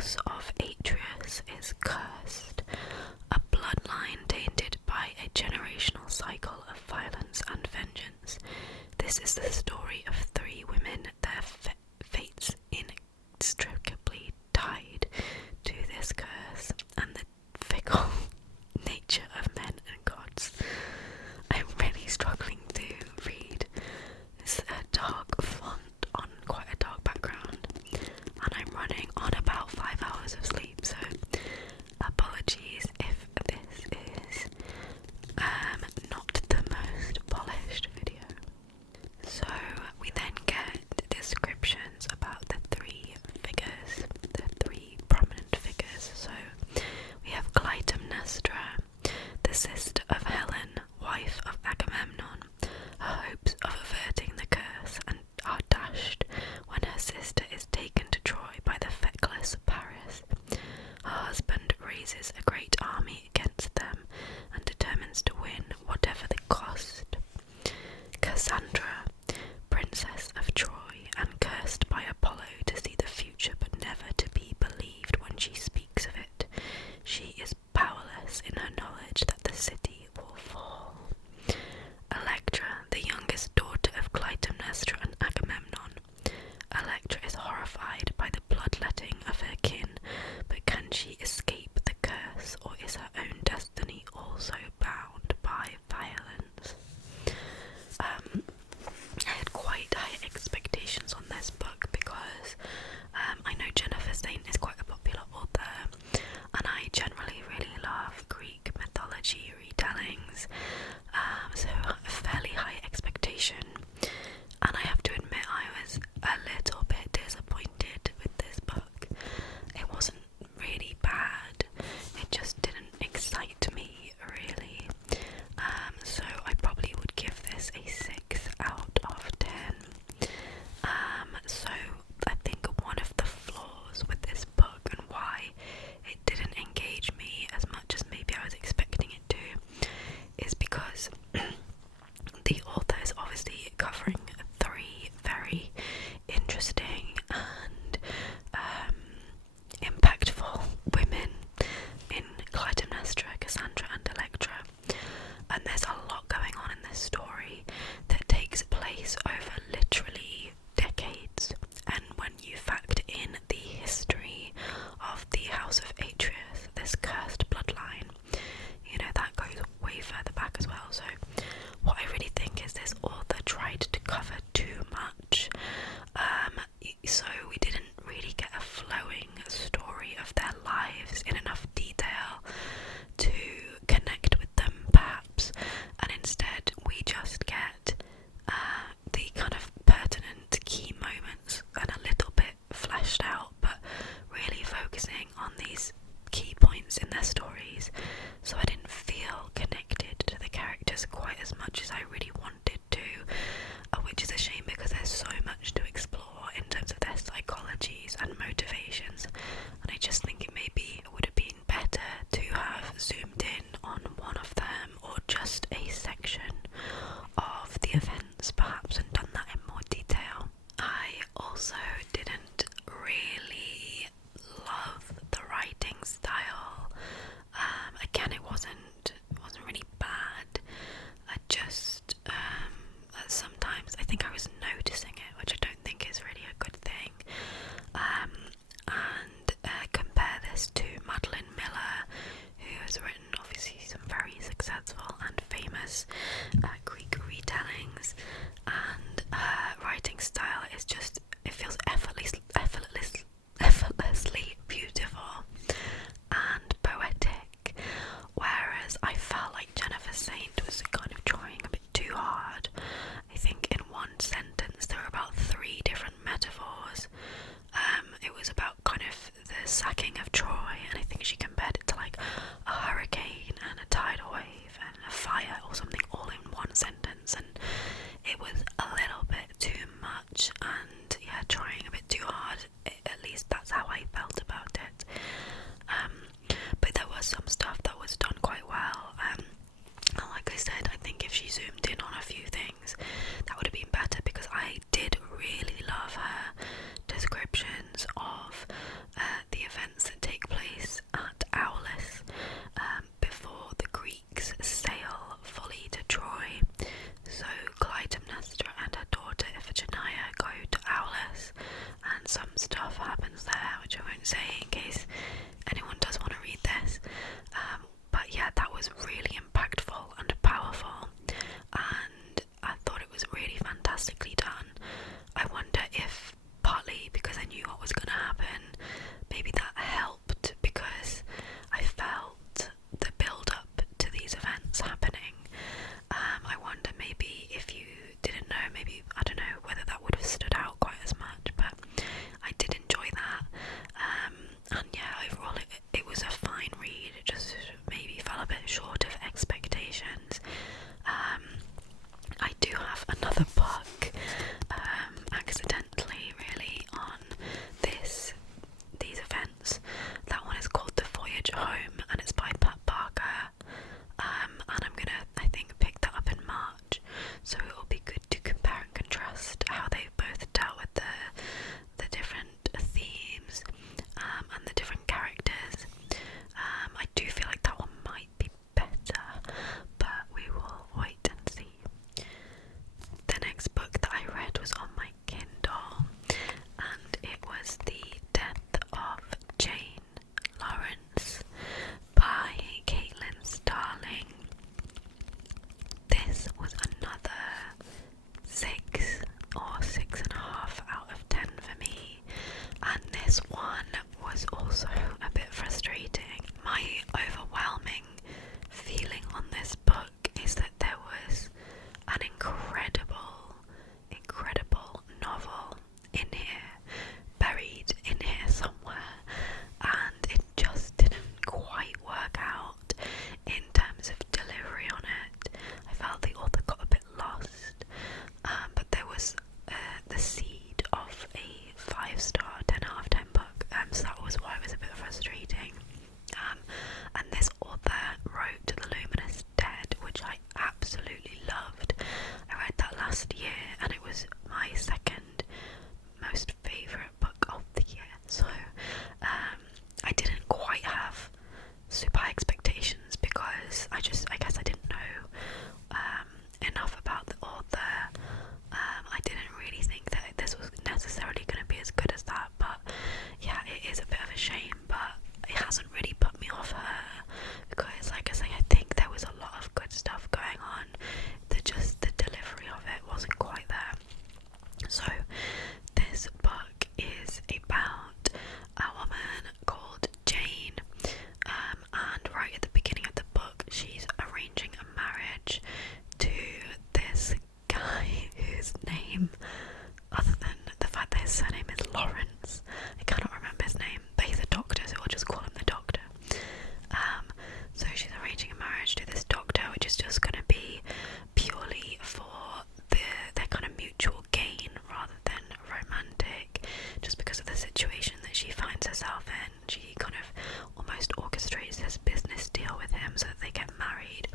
house of Atreus is cursed, a bloodline tainted by a generational cycle of violence and vengeance. This is the story of three women, their fates inextricably tied to this curse, and the fickle nature of men and gods. I'm really struggling to read. It's a dark font on quite a dark background, and I'm running on about 5 hours of sleep, so apologies if this is not the most polished video. So we then get descriptions about the three figures, the three prominent figures. So we have Clytemnestra, the sister of Helen, wife of Agamemnon. Her hopes of averting the curse are dashed when her sister is taken to Troy by the feckless Paris. Her husband raises a great army against them and determines to win whatever the cost. Cassandra, princess of Troy and cursed by Apollo to see the future but never to be believed when she speaks of it. She is powerless in her knowledge that the city will fall. Electra, the youngest daughter of Clytemnestra and Agamemnon. Electra is horrified by the bloodletting of her kin, but can she escape the curse, or is her own destiny also bound by violence? I had quite high expectations on this book because I know Jennifer Saint is quite a popular author, and I generally really love Greek mythology retellings, so a fairly high expectation, and I have to admit I was a little bit disappointed with this book. It wasn't really bad, it just didn't excite me really, so I probably would give this a 6 out of 10. So I think one of the flaws with this book and why it didn't engage me as much as maybe I was expecting it to is because the author is obviously covering three very interesting and impactful women in Clytemnestra, Cassandra and Electra, and there's a lot going on in this story that takes place over literally decades, and when you factor in the history of the House of Atreus, this cursed bloodline, you know, that goes way further back as well. So what I really think is this author tried to cover too much, so we didn't really get a flowing story of their lives in enough detail to connect with them perhaps, and instead we just get the kind of pertinent key moments and a little bit fleshed out, but really focusing on these key points in their stories, so I didn't feel connected to the characters quite as much as I really wanted to, which is a shame because there's so much to explore in terms of their psychologies and motivations, and I just think it maybe would have been better to have zoomed in on one of them or just a section of the events perhaps and done that in more detail. I also didn't really love the writing style. Again, it wasn't really bad. I just sometimes I think I was noticing it, which I don't think is really a good thing. And compare this to Madeline Miller, who has written obviously some very successful and famous Greek retellings, and her writing style is just, it feels effortlessly beautiful and poetic, whereas I felt like Jennifer Saint was kind of trying a bit too hard. I think in one sentence there were about 3 different metaphors. It was about kind of the sacking of Troy, and I think she compared it to like a hurricane and a tidal wave and a fire or something all in one sentence, and it was a little bit too much, and yeah, trying a bit too hard. At least that's how I felt about it. But there was some stuff that was done quite well. Like I said, I think if she zoomed in on a few things, that would have been better, because I did really love her descriptions of the events was also a bit frustrating. My overwhelming feeling on this book is that there was an incredible novel in here, buried in here somewhere, and it just didn't quite work out in terms of delivery on it. I felt the author got a bit lost, but there was the seed of a 5-star, 10 out of 10 book, so that was why it was a bit frustrating. And this author wrote The Luminous Dead, which I absolutely loved. I read that last year, and it was my second most favourite book of the year. So I didn't quite have super high expectations because I guess I didn't know enough about the author. I didn't really think that this was necessarily going to be as good as that, but yeah, it is a bit of a shame, but it hasn't really put me off her, because like I say, I think there was a lot of good stuff going on, just the delivery of it wasn't quite there. So this book is about a woman called Jane, and right at the beginning of the book she's arranging a marriage to this guy whose name, other than the fact that his surname is Lawrence, I cannot remember his name, but he's a doctor, so we'll just call him the doctor. So she's arranging a marriage to this doctor, which is just going to be purely for their kind of mutual gain rather than romantic, just because of the situation that she finds herself in. She kind of almost orchestrates this business deal with him so that they get married,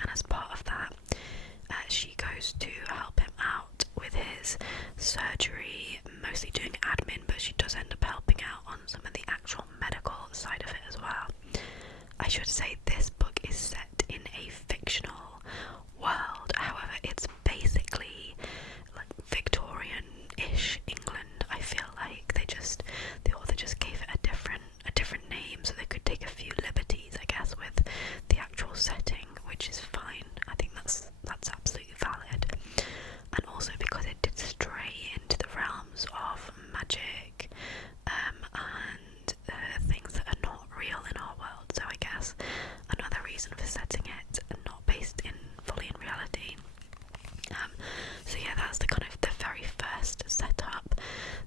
and as part of that, she goes to help him out with his surgery, mostly doing admin, but she does end up helping out on some of the actual medical side of it as well. I should say this book is set in a fictional world, however it's basically like Victorian-ish England. I feel like the author just gave it a different name so they could take a few liberties, I guess, with the actual setting, which is fine. I think that's absolutely valid. And also because it did stray into the realms of magic and things that are not real in our world, so I guess another reason for setting it not based fully in reality. So yeah, that's the kind of the very first setup.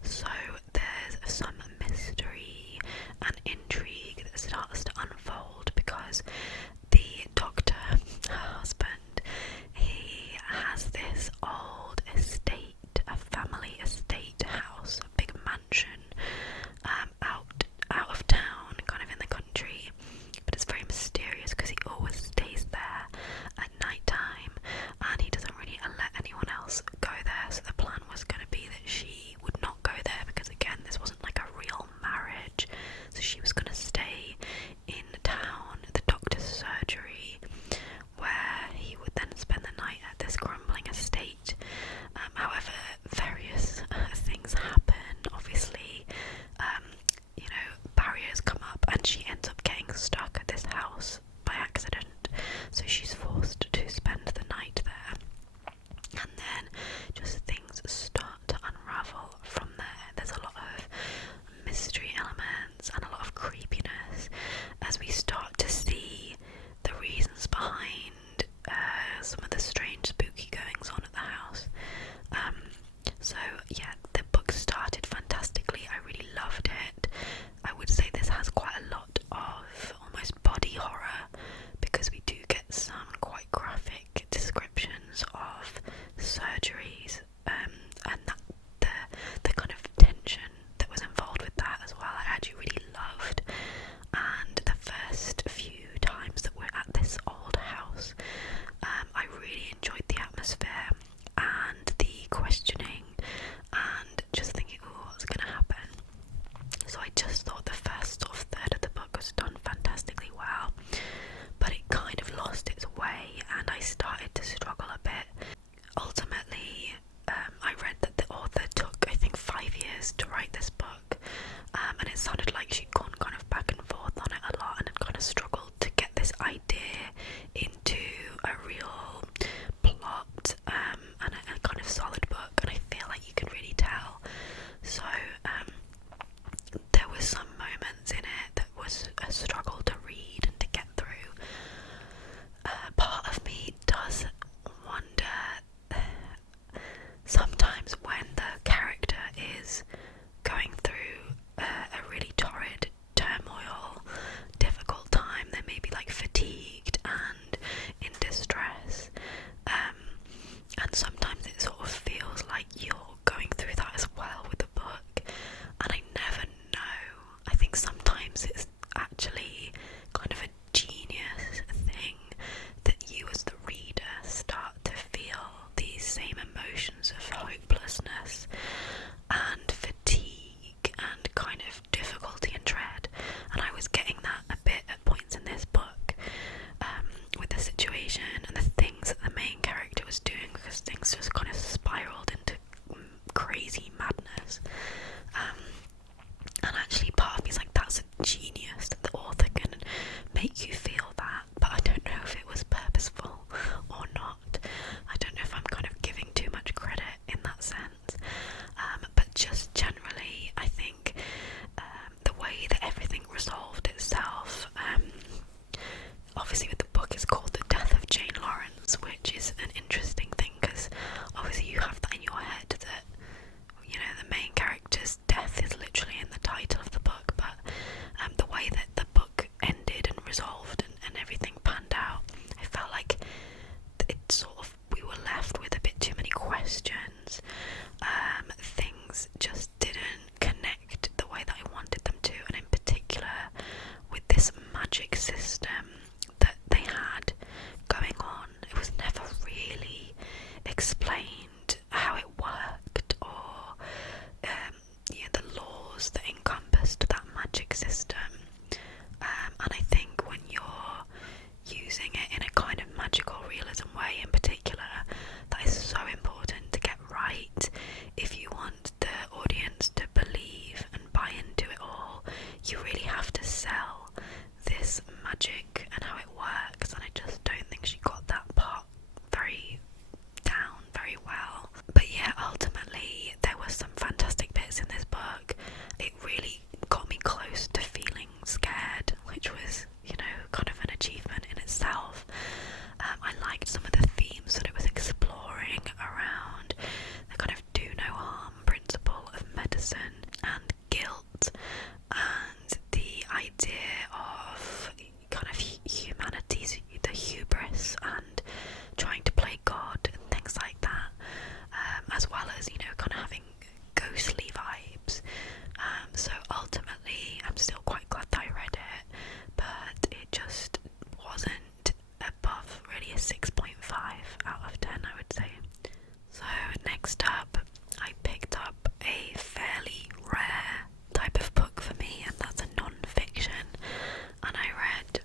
So there's some mystery and intrigue that starts to unfold because the doctor, her husband, he has this old estate, a family estate house, a big mansion, out of town, kind of in the country, but it's very mysterious because he always stays there at night time, and he doesn't really let anyone else go there. So the plan was going to be that she would not go there because, again, this wasn't like a real marriage, so she was going to stay in town, the doctor's surgery, where he would then spend the night at this crumbling estate. However, various things happen, obviously, barriers come up, and she ends up getting stuck at this house by accident, so she's forced to spend the night there, and then just things start to unravel from there. There's a lot of mystery elements and a lot of creepiness as we start to see the reasons behind some of the strange spooky goings on at the house. So yeah, the book started fantastically. I really loved it. I would say this has quite a lot of almost body horror because we do get some quite graphic descriptions of surgeries, and the kind of tension that was involved with that as well, I actually really loved. And the first few times that we're at this old house, I really enjoyed the atmosphere and the questioning and just thinking, oh, what's going to happen? So I just thought the first sort of third of the book was done fantastically well, but it kind of lost its way and I started to struggle a bit. Ultimately, I read that the author took, I think, 5 years to write this book, and it sounded like she'd gone kind of back and forth on it a lot and had kind of struggled to get this idea into a real plot, and a kind of solid book, and I feel like you can really tell. So there was some moments magic system that they had going on. It was never really explained how it worked, or the laws that encompassed that magic system. And I think when you're using it in a kind of magical realism way in particular, that is so important to get right. If you want the audience to believe and buy into it all, you really have to sell this magic and how it works, and I just don't think she got that part very well. But yeah, ultimately there were some fantastic bits in this book. It really got me close to feeling scared, which was, kind of an achievement in itself. I liked some of the themes that it was exploring around the kind of do no harm principle of medicine and guilt, and the idea of kind of humanity's, the hubris and trying to play God and things like that, as well as, kind of having ghostly vibes. So ultimately, I'm still quite glad that I read it, but it just wasn't above really a 6.5 out of 10, I would say. So next up, I picked up a fairly rare type of book for me, and that's a non-fiction, and I read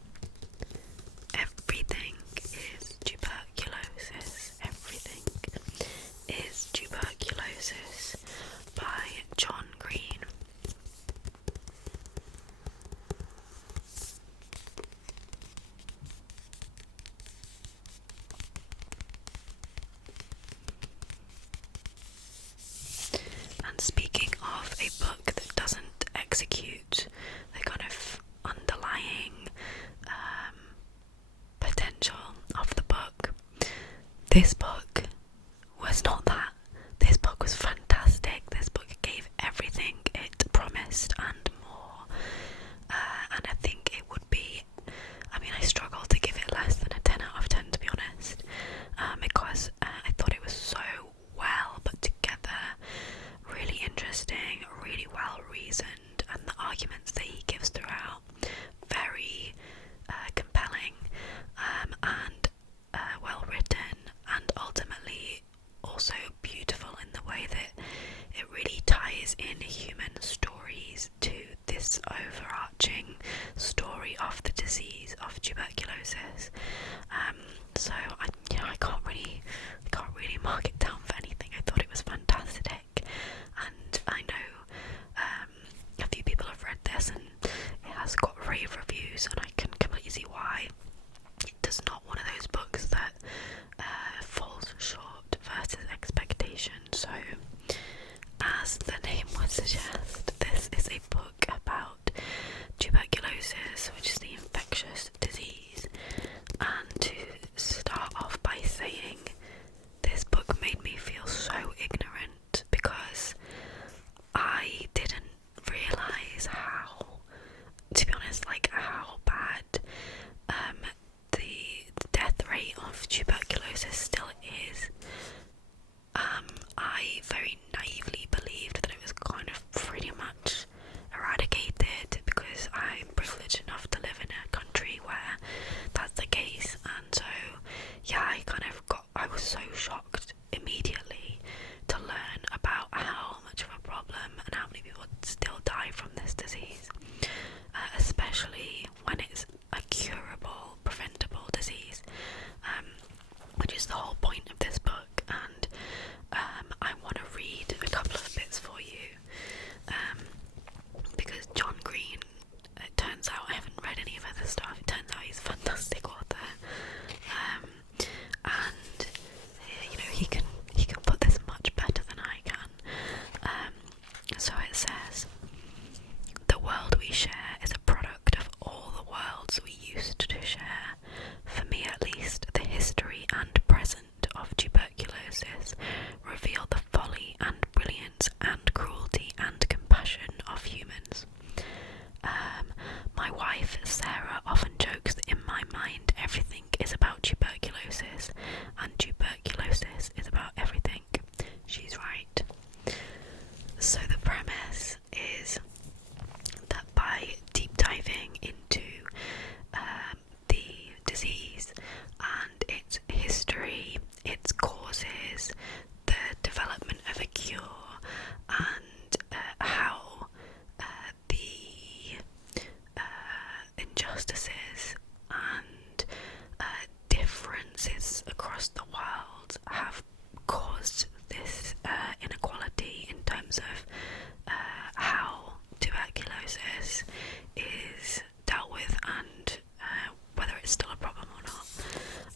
Everything is Tuberculosis. Everything is Tuberculosis by John Green. And speaking of a book that doesn't execute the kind of underlying potential of the book, this book was not that. This book was fantastic. This book gave everything it promised and more. And I think it would be, I struggle to give it less than a 10 out of 10, to be honest, because I thought it was so well put together, really interesting, really well reasoned, and the arguments that he gives throughout, very compelling, and well written, and ultimately also beautiful in the way that it really ties in human stories to this overarching story of the disease of tuberculosis. So I can't really mark it down for anything. I thought it was fantastic, and I know a few people have read this and it has got rave reviews, and I can completely see why. It's not one of those books that falls short versus expectation. So, as the name would suggest, this is a book about tuberculosis, which is the infectious disease. And to start off by saying, this book made tuberculosis is dealt with and whether it's still a problem or not.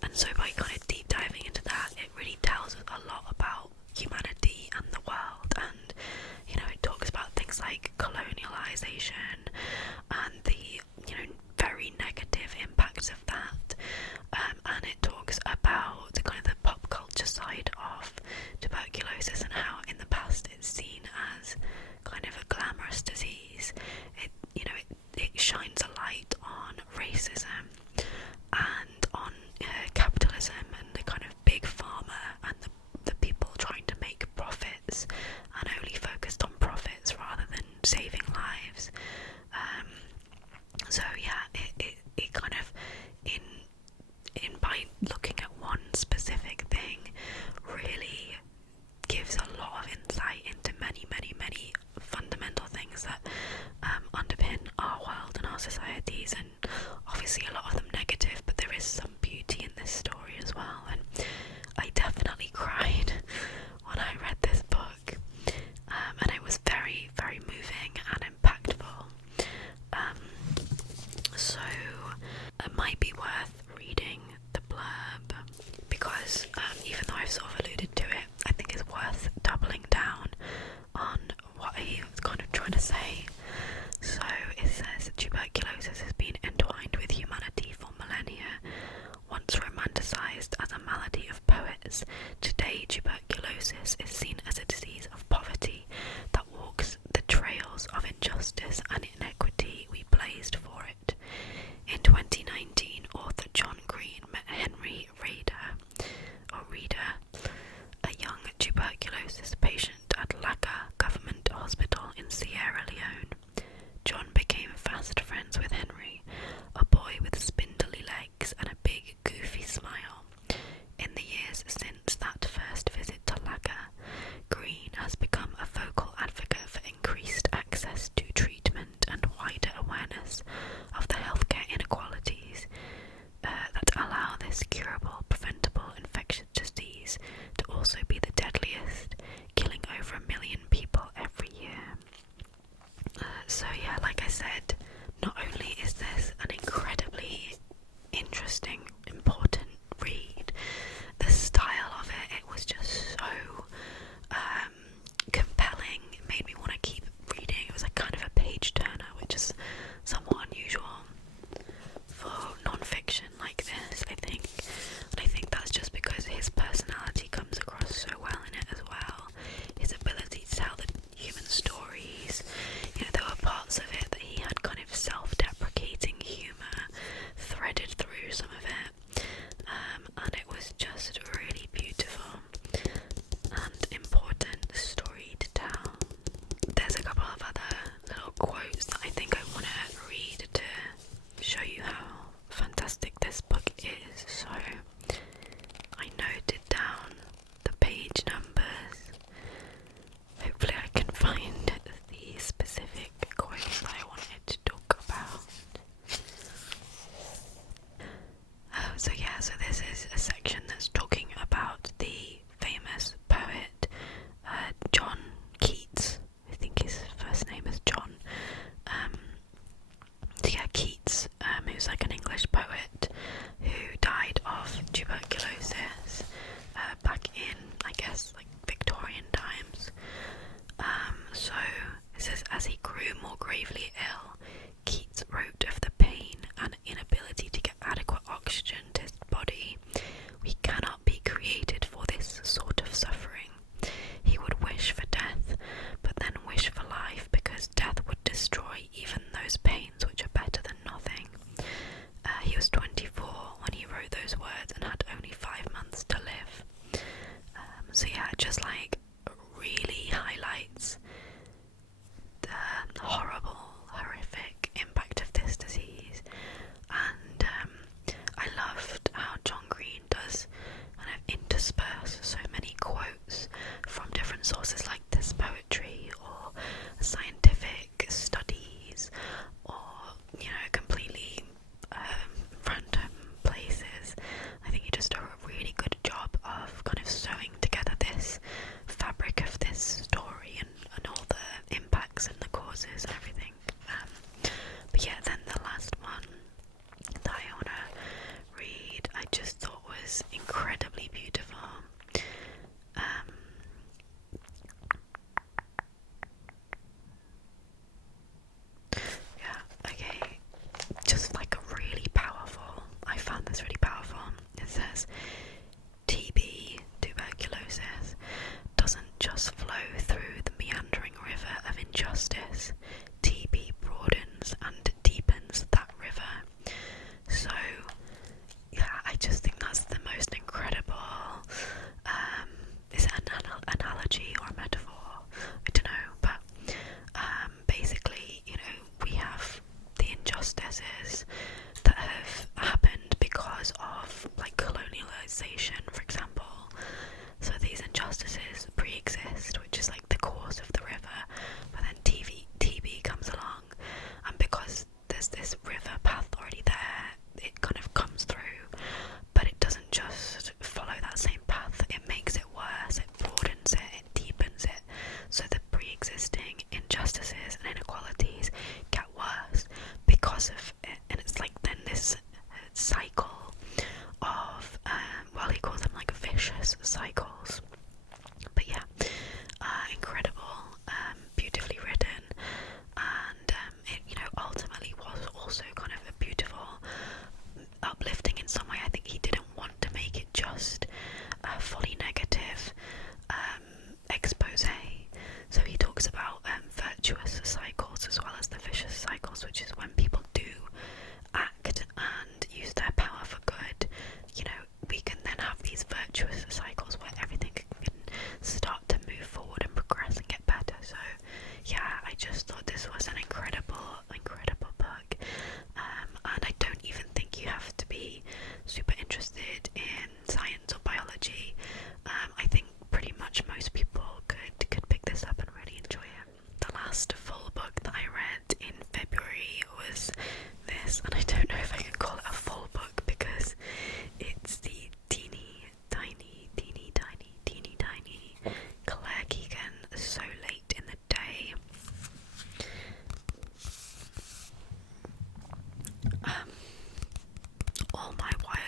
And so by kind of deep diving into that, it really tells us a lot about humanity and the world, and you know, it talks about things like colonialization and the, you know, very negative impacts of that, and it talks about the kind of the pop culture side of tuberculosis and how in the past it's seen as kind of a glamorous disease. It, you know, it shines a light on racism and on capitalism and the kind of big pharma and the people trying to make profits and only focused on profits rather than saving lives. So yeah, it kind of in by looking at one specific thing really gives a lot of insight into many fundamental things that underpin our world and our societies, and obviously a lot of them negative, but there is some beauty in this story as well. And I definitely cried when I read this book, and it was very moving and impactful. So it might be worth reading the blurb, because even though I've sort of alluded to it, I think it's worth doubling down on what he was kind of trying to say. So it says tuberculosis has been entwined with humanity for millennia. Once romanticised as a malady of poets, today tuberculosis is seen as a disease of poverty that walks the trails of injustice and inequity we blazed for it. In 2019, author John Green met Henry Reader, a young tuberculosis patient at Laka Government Hospital in Sierra Leone. John became fast friends with Henry, a boy with spindly legs and a big, goofy smile. In the years since that first visit to Laka, Green has become a vocal advocate for increased access to treatment and wider awareness of the healthcare inequalities that allow this curable, preventable infectious disease to also be the deadliest, killing over 1 million people every year. So yeah, like I said, not only is this an incredibly interesting, important read, the style of it was just so compelling. It made me want to keep reading. It was like kind of a page turner, which is somewhat unusual for non-fiction like this, I think. And I think that's just because his personality comes across so well in it as well. His ability to tell the human stories. You know, there were parts of it that he had kind of self-deprecating humour threaded through some of it. And it was just really beautiful and important story to tell. There's a couple of other little quotes that I think I want to read to show you how fantastic this book is. So I noted down the page numbers. Hopefully I can find the specific quotes that I wanted to talk about. So this is a section that's talking about the famous poet John Keats. I think his first name is John. Keats, who's like an English poet who died of tuberculosis back in, I guess, like Victorian times. So it says, as he grew more gravely ill, Keats wrote of the pain and inability to get adequate oxygen to his body. We cannot be created for this sort of suffering. He would wish for death, but then wish for life, because death would destroy even those pains which are better than nothing. He was 24 when he wrote those words and had only 5 months to live. So yeah, just like really highlights the horrible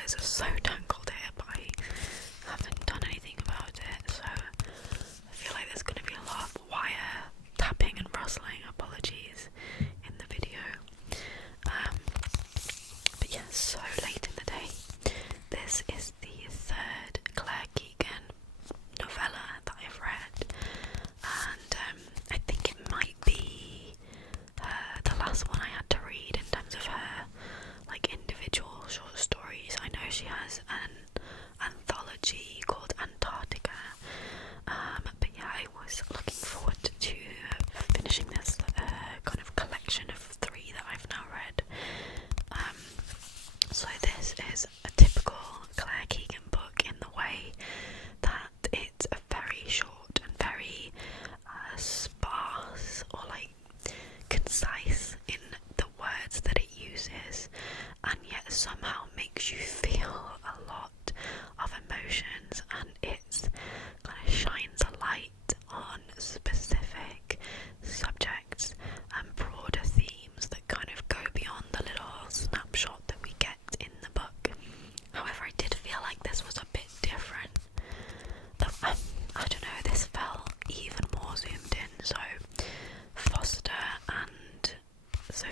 wires are so tangled here, but I haven't done anything about it, so I feel like there's going to be a lot of wire tapping and rustling, apologies, in the video. But yeah, so late in the day. This is the third Claire Keegan novella that I've read, and I think it might be the last one I had to read in terms of her like individual short stories. I know she has an anthology called Antarctica, but yeah, I was looking forward to finishing this kind of collection of 3 that I've now read. So this is a typical Claire Keegan book in the way that it's very short and very sparse, or like concise in the words that it uses, and yet somehow makes you feel a lot of emotions, and it kind of shines a light on specific subjects and broader themes that kind of go beyond the little snapshot that we get in the book. However, I did feel like this was a bit different. I don't know, this felt even more zoomed in. So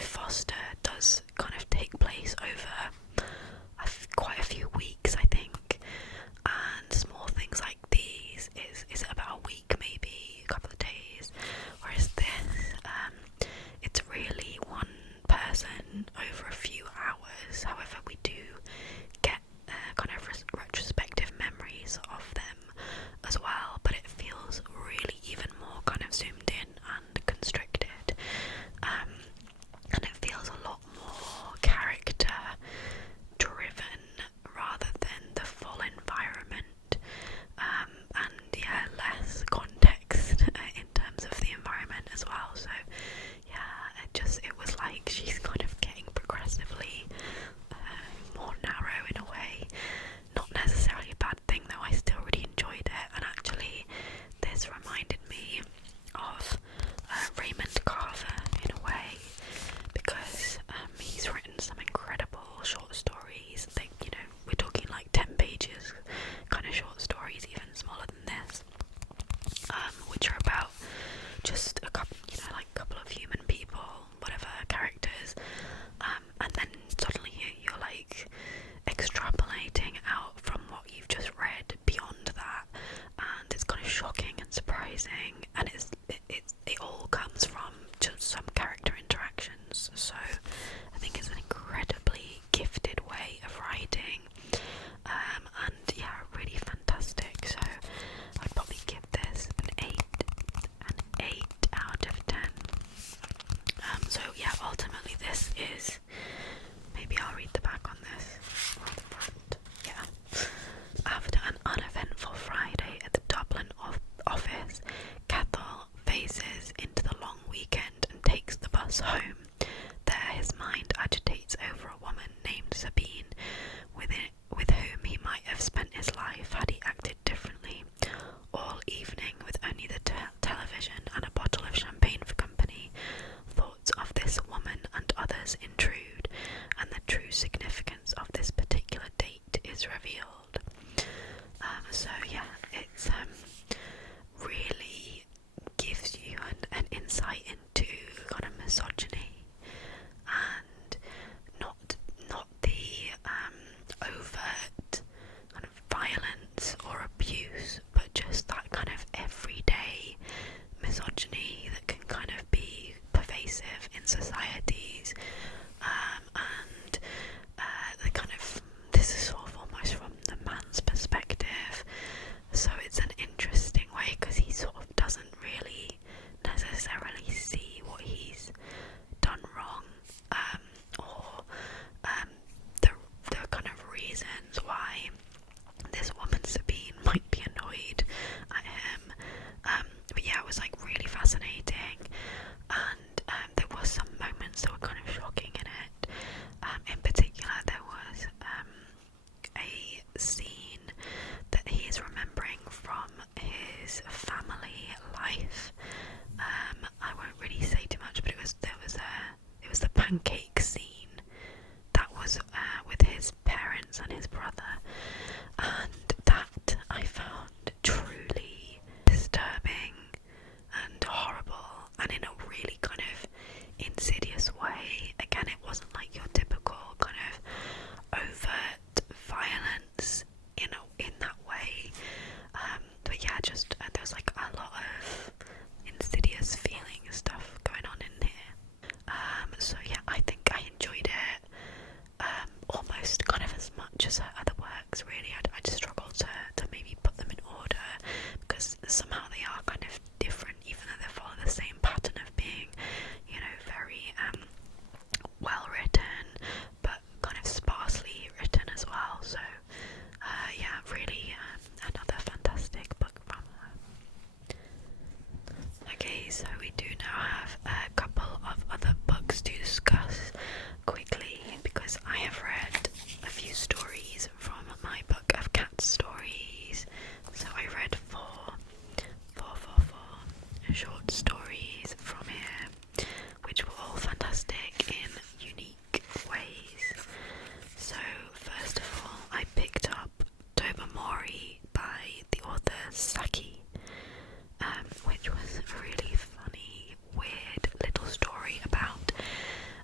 Foster does kind of take place over quite a few weeks, I think, and small things like these is about a week, maybe a couple of days, whereas this it's really one person over a few hours. However, we do get kind of retrospective memories of them as well, but it feels really even more kind of zoomed in and constricted, and it feels a lot more character driven rather than the full environment, and yeah, less context in terms of the environment as well. So yeah, it was like she's kind of getting progressively is I have read a few stories from my book of cat stories. So I read four short stories from here, which were all fantastic in unique ways. So first of all, I picked up Tobermory by the author Saki, which was a really funny, weird little story about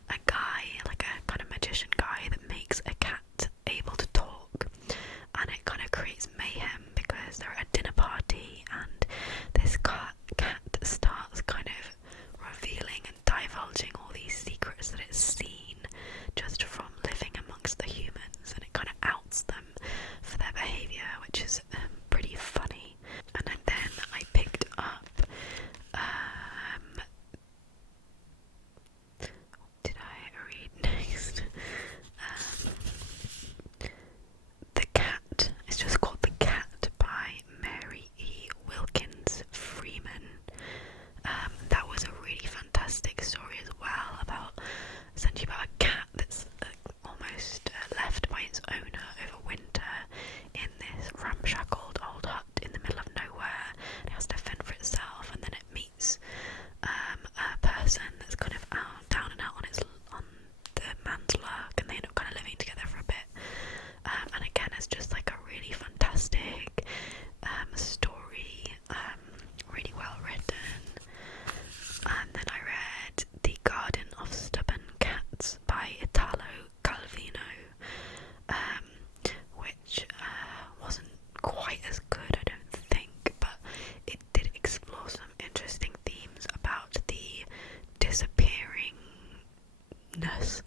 a guy, like a kind of magician guy, that makes a cat able to talk, and it kind of creates mayhem because they're at a dinner party and this cat starts kind of revealing and divulging all these secrets that it's seen just from living amongst the humans, and it kind of outs them for their behaviour, which is pretty funny. And then I picked up what did I read next? The Cat. It's just called The Cat by Mary E. Wilkins Freeman. That was a really fantastic story as well, essentially about a cat that's almost left by its owner over winter in this ramshackled old hut in the middle of nowhere. It has to fend for itself, and then it meets a person that's kind of down and out on the man's luck, and they end up kind of living together for a bit. And again, it's just like a really fantastic story, really well written. And then I read The Garden of Stubborn Cats by Italo Calvino, which wasn't quite as good, I don't think, but it did explore some interesting themes about the disappearingness.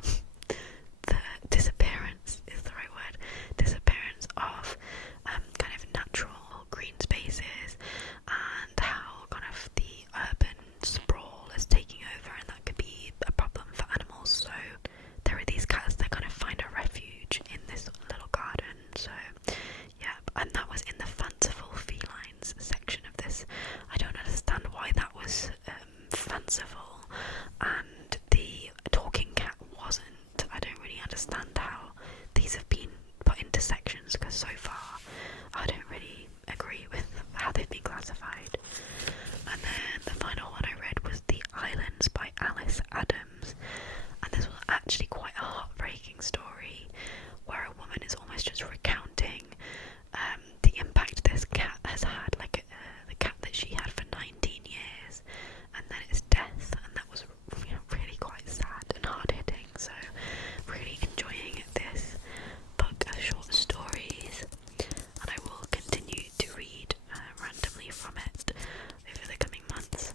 The disappearance is the right word. Disappearance of kind of natural green spaces, and how kind of the urban sprawl is taking over, and that could be a problem for animals. So there are these cats that kind of find a refuge in this little garden. So yeah, and that was in the fanciful felines section of this. I don't understand why that was fanciful and the talking cat wasn't. I don't really understand how these have been put into sections, because so far I don't really agree with how they've been classified. And then the final one I read was The Islands by Alice Adams, and this was actually quite a heartbreaking story where a woman is almost just recounting the impact this cat has had, like the cat that she had for 19 years, and then its death, and that was really quite sad and hard-hitting. So really enjoying this book of short stories, and I will continue to read randomly from it over the coming months.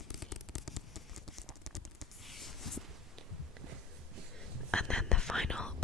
And then the final